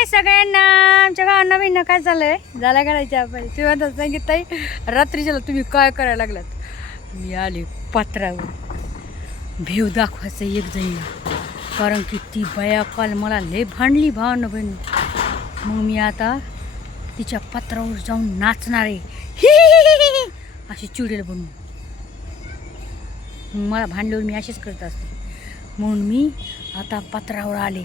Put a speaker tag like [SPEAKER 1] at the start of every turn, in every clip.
[SPEAKER 1] हाय सगळ्यांना. आमच्या गावांना नवीन काय चाललंय? झाला करायच्या आपण तुम्ही आता सांगितलं रात्रीच्या तुम्ही काय करायला लागलात? मी आले पत्रावर. भेव दाखवायचं एक जण कारण की ती बया काल मला लय भांडली भावनं बहीण मग मी आता तिच्या पत्रावर जाऊन नाचणार आहे. अशी चिडेल बनून. मला भांडल्यावर मी अशीच करत असते. म्हणून मी आता पत्रावर आले.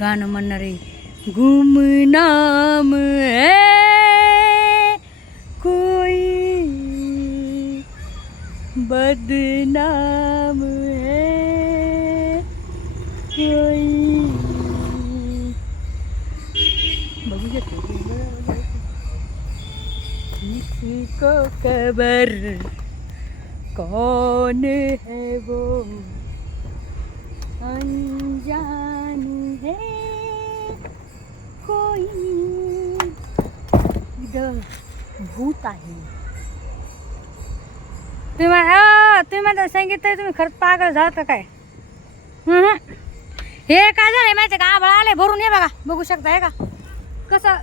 [SPEAKER 1] गाणं म्हणणार आहे गुमनाम है कोई। बदनाम है कोई। किसी को खबर कौन है वो? भूत आहे. तुम्ही तुम्ही म्हणता सांगितलं तुम्ही खरंच पागल झालं तर काय? हे काय झालंय माहिती का? आभाळ आलंय भरून ये बघा बघू शकता का? कसं?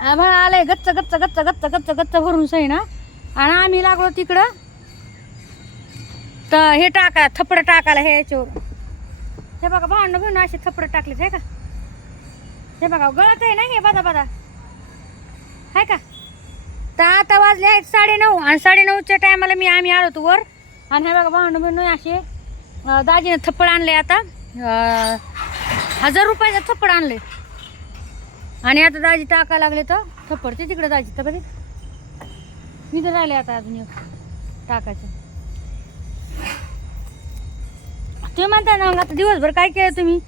[SPEAKER 1] आभाळ आलंय गच्च गच्च गच्च गच्च गच्च गच्च भरून सही ना? आणि आम्ही लागलो तिकडं. तर हे टाका थपडं टाकायला हे याच्यावर. हे बघा भांडणं घेऊन असे थपडं टाकलेत आहे का? हे बघा गळत आहे ना हे बघा बदा आहे का? तर आता वाजले आहेत साडेनऊ आणि साडेनऊच्या टायमाला मी आम्ही आलो होतो वर. आणि हे बघा भांडू बिंडू असे दाजीने दाजीनं थप्पड आणले आता. हजार रुपयाचं थप्पड आणले आणि आता दाजी टाका लागले तर थप्पड. ते तिकडे दाजी तर बघे. मी तर राहिले आता अजून एक टाकायचं. तुम्ही म्हणता ना मग आता दिवसभर काय केलं तुम्ही?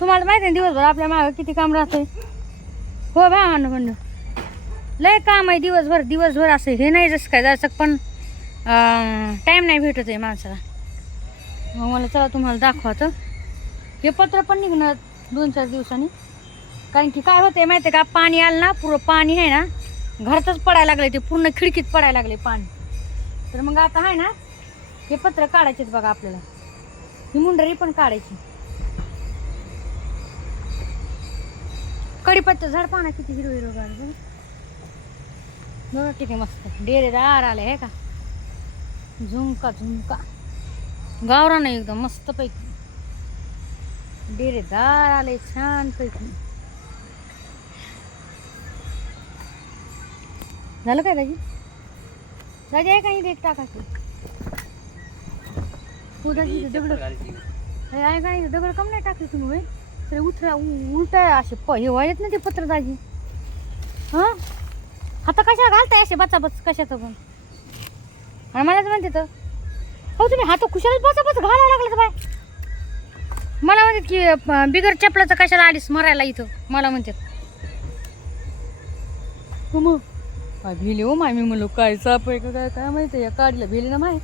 [SPEAKER 1] तुम्हाला माहिती आहे ना दिवसभर आपल्या मागं किती काम राहतंय? हो बा म्हणणं म्हणणं लय काम आहे दिवसभर दिवसभर असं हे नाही जसं काय जायचं पण टाईम नाही भेटत आहे माणसाला. मग मला चला तुम्हाला दाखवाचं हे पत्र पण निघणार दोन चार दिवसांनी. कारण की काय होते माहिती आहे का पाणी आलं ना पुरं पाणी आहे ना घरातच पडायला लागले ते पूर्ण खिडकीत पडायला लागले पाणी. तर मग आता आहे ना हे पत्र काढायचेत बघा आपल्याला. ही मुंडरी पण काढायची. कडीपत्ता झाड पाना किती हिरो हिरो गाड बघ किती मस्त. डेरेदार आले हे का? झुमका झुमका. गावरा नाही एकदम मस्त पैकी डेरेदार आले छान पैकी झालं काय दाजी? दाजी आहे काही देत एक टाकायची? हो, उदाची दगड. आहे का इथे दगड? कम नाही टाकली तुम्ही होय? उतरा उलट असे प हे व्हायत ना ते पत्र दाजी? हां? आता कशाला घालताय असे बचा बच कशात पण? आणि मलाच म्हणते तर. हो तुम्ही हात खुशालच बचाबच घालायला लागलं बाय. मला म्हणतात की बिगर चपलाचं कशाला आलीस मरायला इथं? मला म्हणतात. हो मग काय हो माय मी म्हणलो काय साप आहे का काय? काय माहिती या काढलं भिली ना माय.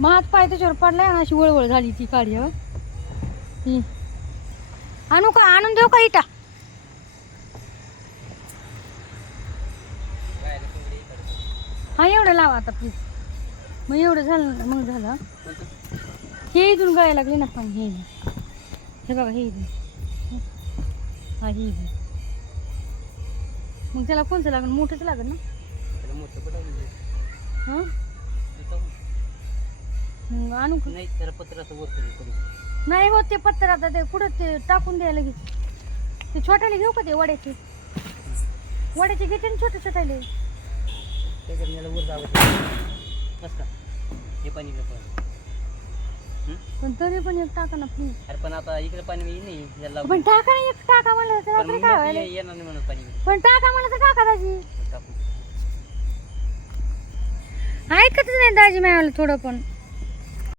[SPEAKER 1] मग हात पाय त्याच्यावर पडलाय आणि अशी वळवळ झाली ती काढी हवा आणू का? आणून देऊ का इटा? एवढं लावा आता प्लीज मग एवढं झालं मग झालं. हे इथून गळायला लागले ना पाणी हे. हे बघा हे इथून हा हे इथून मग त्याला कोणचं लागेल मोठंच लागेल ना? हां? मग आणू का?
[SPEAKER 2] नाही त्याला पत्राचं वर करू
[SPEAKER 1] नाही होत ते पत्तर आता ते कुठं ते टाकून द्यायला लगेच. ते छोट्याले घेऊ का ते वड्याचे? वड्याचे घेते ना छोटे छोट्याले
[SPEAKER 2] त्याच्यात वर जावं बस का? हे पाणी इकडे पळालं.
[SPEAKER 1] पण तरी पण एक टाका ना प्लीज
[SPEAKER 2] अरे पण आता इकडे पाणी येईल नाही याला
[SPEAKER 1] पण टाका ना एक टाका म्हणलं तर
[SPEAKER 2] पण
[SPEAKER 1] रात्री काय व्हायला?
[SPEAKER 2] येणार नाही म्हणून पाणी.
[SPEAKER 1] पण टाका म्हणलं तर टाका दाजी.
[SPEAKER 2] टाकू.
[SPEAKER 1] ऐकतच नाही दाजी मिळालं थोडं पण.